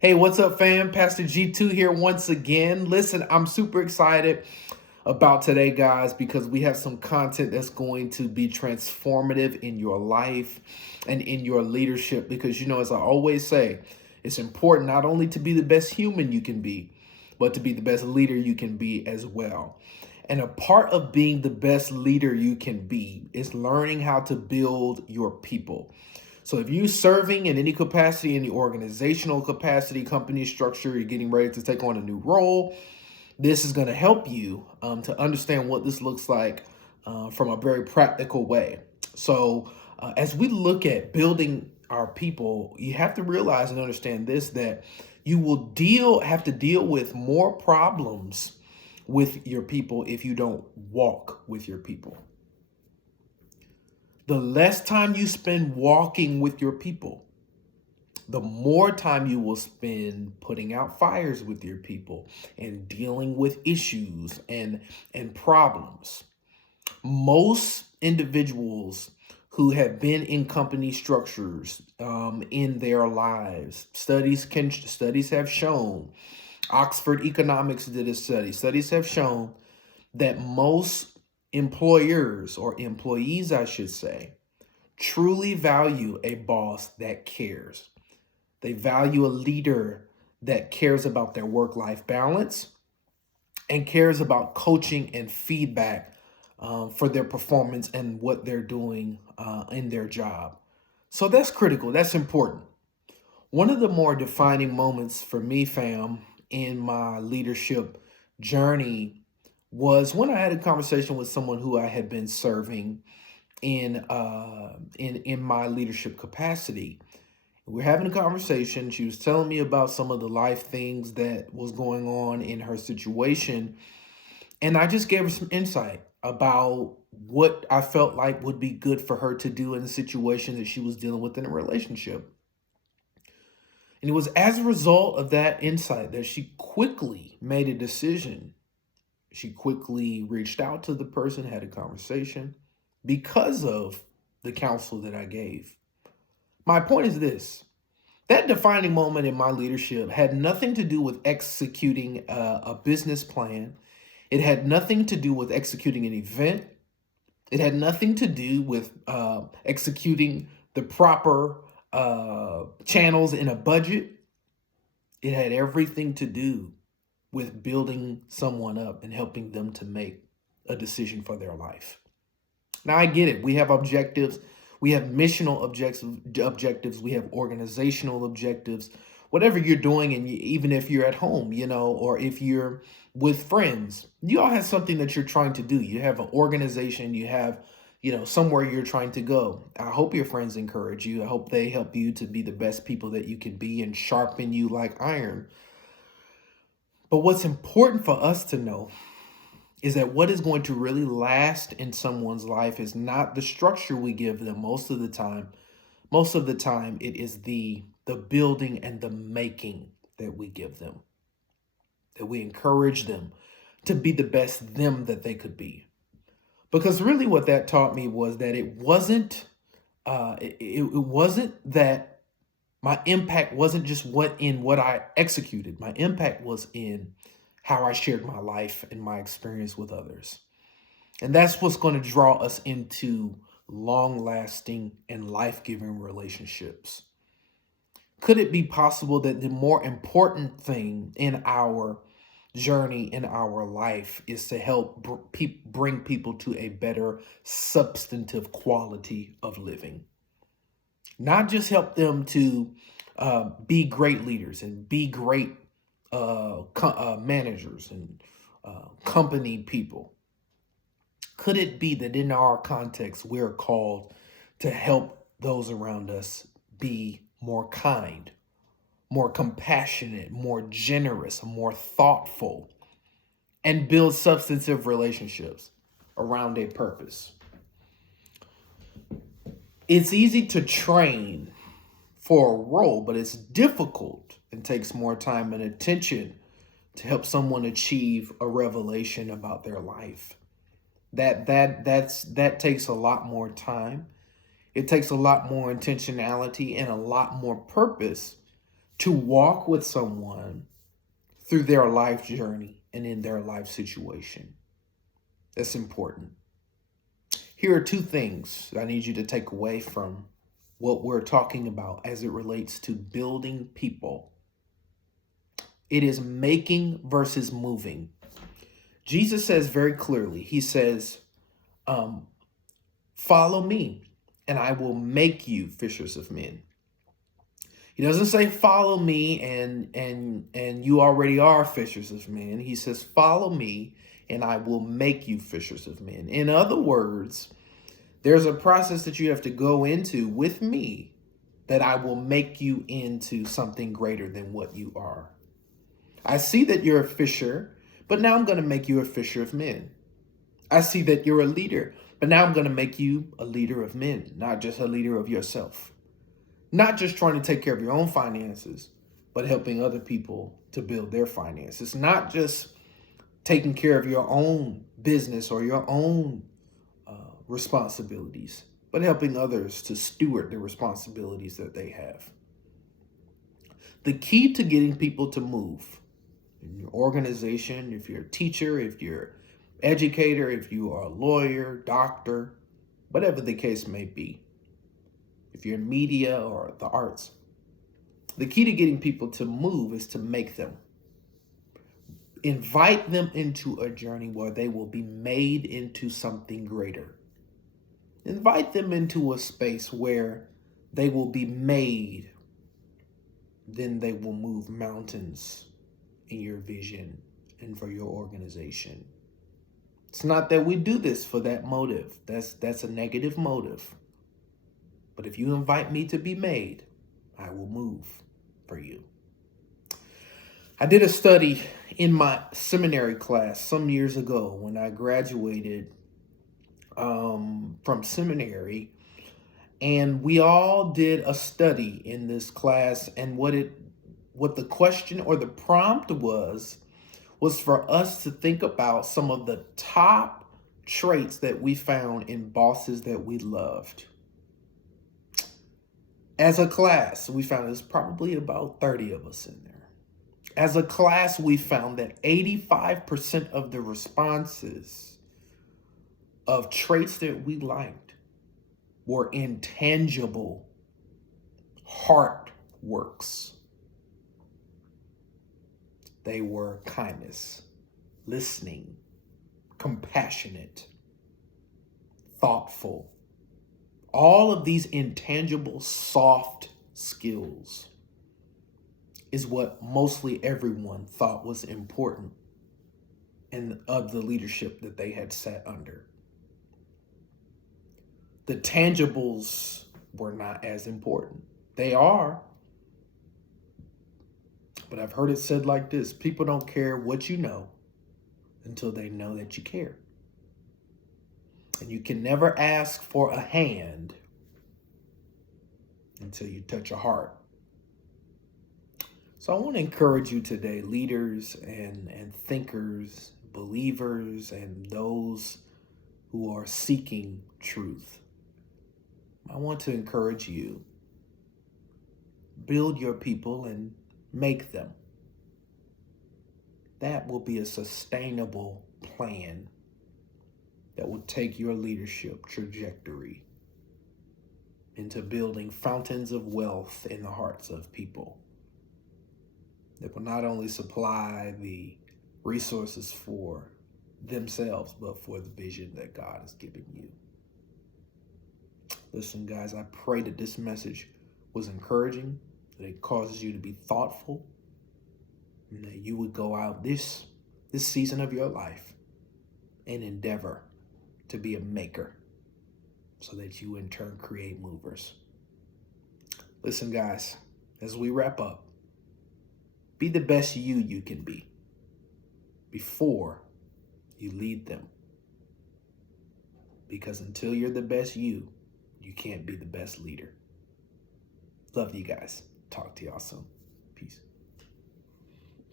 Hey, what's up, fam? Pastor G2 here once again. Listen, I'm super excited about today, guys, because we have some content that's going to be transformative in your life and in your leadership. Because, as I always say, it's important not only to be the best human you can be, but to be the best leader you can be as well. And a part of being the best leader you can be is learning how to build your people. So if you're serving in any capacity, any organizational capacity, company structure, you're getting ready to take on a new role, this is going to help you to understand what this looks like from a very practical way. So as we look at building our people, you have to realize and understand this, that you will have to deal with more problems with your people if you don't walk with your people. The less time you spend walking with your people, the more time you will spend putting out fires with your people and dealing with issues and problems. Most individuals who have been in company structures in their lives, studies have shown, Oxford Economics did a study, studies have shown that most employers, or employees, I should say, truly value a boss that cares. They value a leader that cares about their work-life balance and cares about coaching and feedback for their performance and what they're doing in their job. So that's critical. That's important. One of the more defining moments for me, fam, in my leadership journey was when I had a conversation with someone who I had been serving in my leadership capacity. We're having a conversation. She was telling me about some of the life things that was going on in her situation, and I just gave her some insight about what I felt like would be good for her to do in the situation that she was dealing with in a relationship. And it was as a result of that insight that she quickly made a decision. She quickly reached out to the person, had a conversation because of the counsel that I gave. My point is this: that defining moment in my leadership had nothing to do with executing a business plan. It had nothing to do with executing an event. It had nothing to do with executing the proper channels in a budget. It had everything to do with building someone up and helping them to make a decision for their life. Now, I get it. We have objectives. We have missional objectives. We have organizational objectives. Whatever you're doing, and even if you're at home, or if you're with friends, you all have something that you're trying to do. You have an organization. You have, somewhere you're trying to go. I hope your friends encourage you. I hope they help you to be the best people that you can be and sharpen you like iron. But what's important for us to know is that what is going to really last in someone's life is not the structure we give them most of the time. Most of the time, it is the building and the making that we give them, that we encourage them to be the best them that they could be. Because really what that taught me was that it wasn't that my impact wasn't just what I executed. My impact was in how I shared my life and my experience with others. And that's what's going to draw us into long-lasting and life-giving relationships. Could it be possible that the more important thing in our journey, in our life, is to help bring people to a better substantive quality of living? Not just help them to be great leaders and be great managers and company people. Could it be that in our context, we're called to help those around us be more kind, more compassionate, more generous, more thoughtful, and build substantive relationships around a purpose? It's easy to train for a role, but it's difficult and takes more time and attention to help someone achieve a revelation about their life. That takes a lot more time. It takes a lot more intentionality and a lot more purpose to walk with someone through their life journey and in their life situation. That's important. Here are two things I need you to take away from what we're talking about as it relates to building people. It is making versus moving. Jesus says very clearly, he says, follow me and I will make you fishers of men. He doesn't say follow me and you already are fishers of men. He says follow me and I will make you fishers of men. In other words, there's a process that you have to go into with me that I will make you into something greater than what you are. I see that you're a fisher, but now I'm going to make you a fisher of men. I see that you're a leader, but now I'm going to make you a leader of men, not just a leader of yourself. Not just trying to take care of your own finances, but helping other people to build their finances. Not just taking care of your own business or your own responsibilities, but helping others to steward the responsibilities that they have. The key to getting people to move in your organization, if you're a teacher, if you're educator, if you are a lawyer, doctor, whatever the case may be, if you're in media or the arts, the key to getting people to move is to make them. Invite them into a journey where they will be made into something greater. Invite them into a space where they will be made. Then they will move mountains in your vision and for your organization. It's not that we do this for that motive. That's a negative motive. But if you invite me to be made, I will move for you. I did a study in my seminary class some years ago when I graduated from seminary, and we all did a study in this class, and what the question or the prompt was for us to think about some of the top traits that we found in bosses that we loved. As a class, we found there's probably about 30 of us in there. As a class, we found that 85% of the responses of traits that we liked were intangible heart works. They were kindness, listening, compassionate, thoughtful. All of these intangible soft skills is what mostly everyone thought was important and of the leadership that they had sat under. The tangibles were not as important. They are, but I've heard it said like this: people don't care what you know until they know that you care. And you can never ask for a hand until you touch a heart. So I want to encourage you today, leaders and thinkers, believers, and those who are seeking truth. I want to encourage you, build your people and make them. That will be a sustainable plan that will take your leadership trajectory into building fountains of wealth in the hearts of people that will not only supply the resources for themselves, but for the vision that God has given you. Listen, guys, I pray that this message was encouraging, that it causes you to be thoughtful, and that you would go out this season of your life and endeavor to be a maker so that you in turn create movers. Listen, guys, as we wrap up, be the best you can be before you lead them. Because until you're the best you can't be the best leader. Love you guys. Talk to y'all soon. Peace.